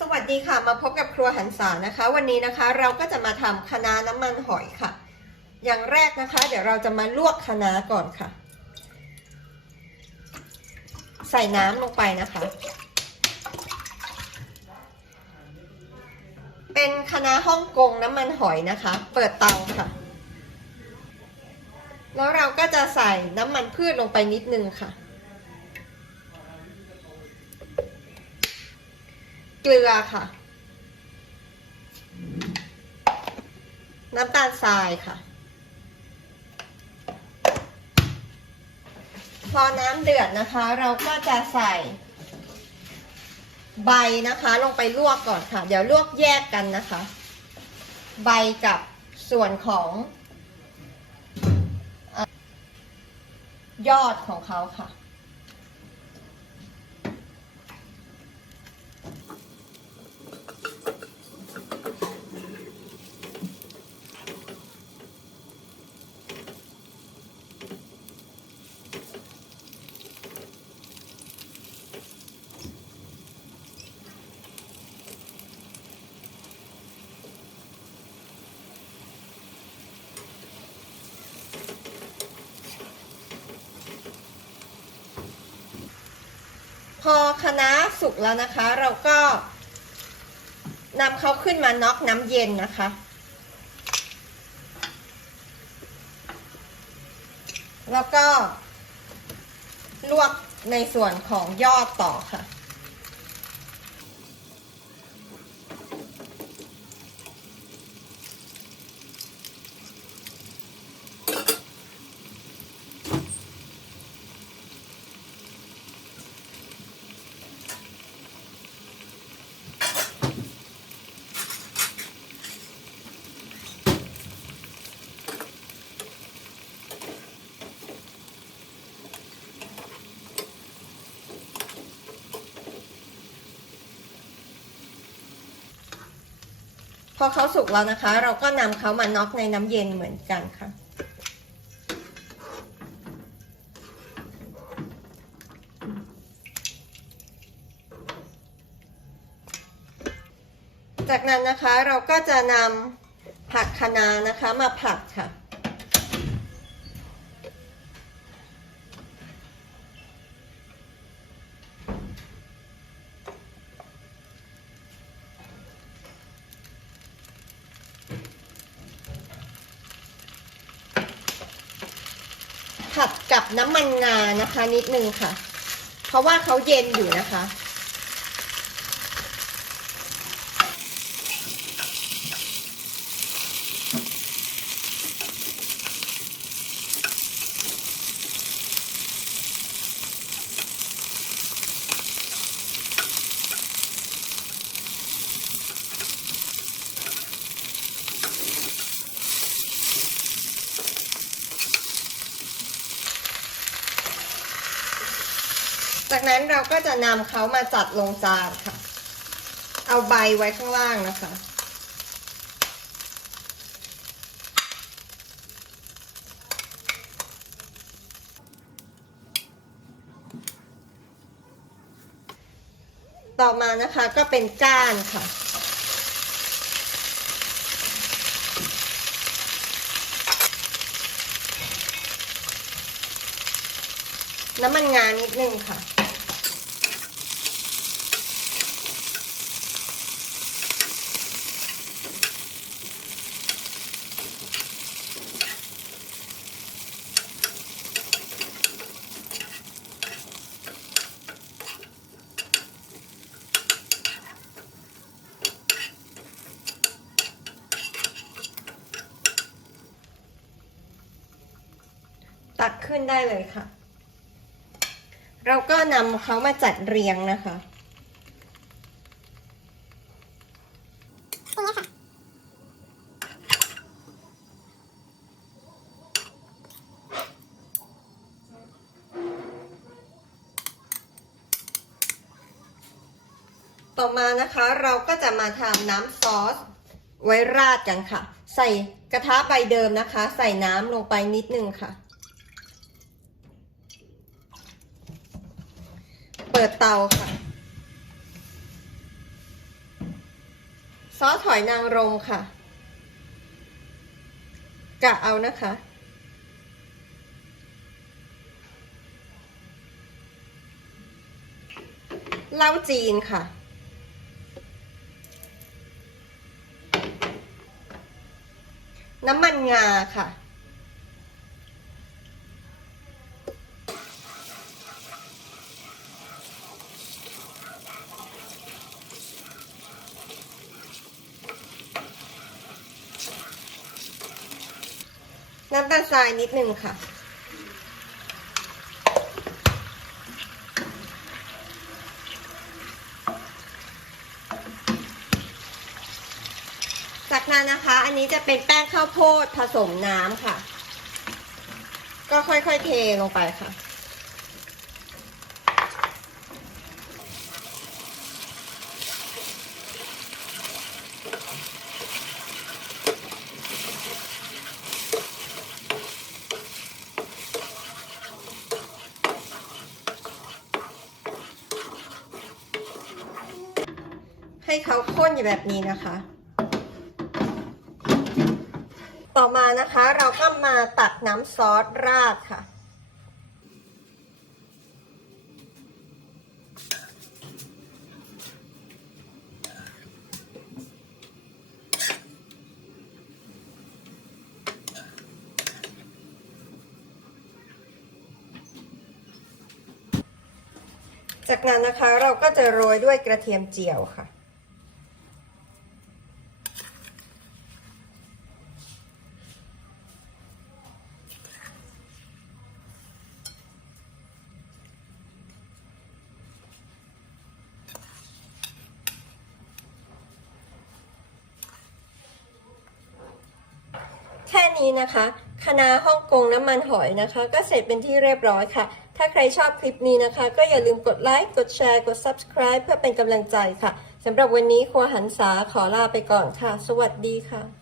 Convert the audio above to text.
สวัสดีค่ะมาพบกับครัวหันษานะคะ วันนี้นะคะเราก็จะมาทำคะน้าน้ำมันหอยค่ะ อย่างแรกนะคะ เดี๋ยวเราจะมาลวกคะน้าก่อนค่ะ ใส่น้ำลงไปนะคะ เป็นคะน้าฮ่องกงน้ำมันหอยนะคะ เปิดเตาค่ะ แล้วเราก็จะใส่น้ำมันพืชลงไปนิดนึงค่ะ เกลือค่ะ น้ำตาลทรายค่ะ พอน้ำเดือดนะคะ เราก็จะใส่ใบนะคะลงไปลวกก่อนค่ะ เดี๋ยวลวกแยกกันนะคะ ใบกับส่วนของอยอดของเขาค่ะ พอคณะสุกแล้วนะคะ เราก็นำเขาขึ้นมาน็อกน้ำเย็นนะคะ แล้วก็ลวกในส่วนของยอดต่อค่ะ อเขาสุกแล้วนะคะ เราก็นำเขามาน็อกในน้ำเย็นเหมือนกันค่ะ จากนั้นนะคะเราก็จะนำผักคะน้านะคะมาผัดค่ะ ผัดกับน้ำมันงานะคะ นิดนึงค่ะ เพราะว่าเขาเย็นอยู่นะคะ จากนั้นเราก็จะนำเขามาจัดลงจานค่ะ เอาใบไว้ข้างล่างนะคะ ต่อมานะคะก็เป็นก้านค่ะน้ำมันงานิดนึงค่ะ ขึ้นได้เลยค่ะ เราก็นำเขามาจัดเรียงนะคะต่อมานะคะเราก็จะมาทำน้ำซอสไว้ราดกันค่ะ ใส่กระทะใบเดิมนะคะ ใส่น้ำลงไปนิดนึงค่ะ เปิดเตาค่ะ ซอสหอยนางรมค่ะ กะเอานะคะ เหล้าจีนค่ะ น้ำมันงาค่ะ น้ำตาลทรายนิดนึงค่ะ จากนั้นนะคะ อันนี้จะเป็นแป้งข้าวโพดผสมน้ำค่ะ ก็ค่อยๆเทลงไปค่ะ ให้เขาข้นอยู่แบบนี้นะคะ ต่อมานะคะเราก็มาตักน้ำซอสราดค่ะจากนั้นนะคะเราก็จะโรยด้วยกระเทียมเจียวค่ะ แค่ นี้นะคะคณะน้าฮ่องกงน้ำมันหอยนะคะ ก็เสร็จเป็นที่เรียบร้อยค่ะ ถ้าใครชอบคลิปนี้นะคะ ก็อย่าลืมกดไลค์กดแชร์กด subscribe เพื่อเป็นกำลังใจค่ะสำหรับวันนี้ครัวหันษาขอลาไปก่อนค่ะ สวัสดีค่ะ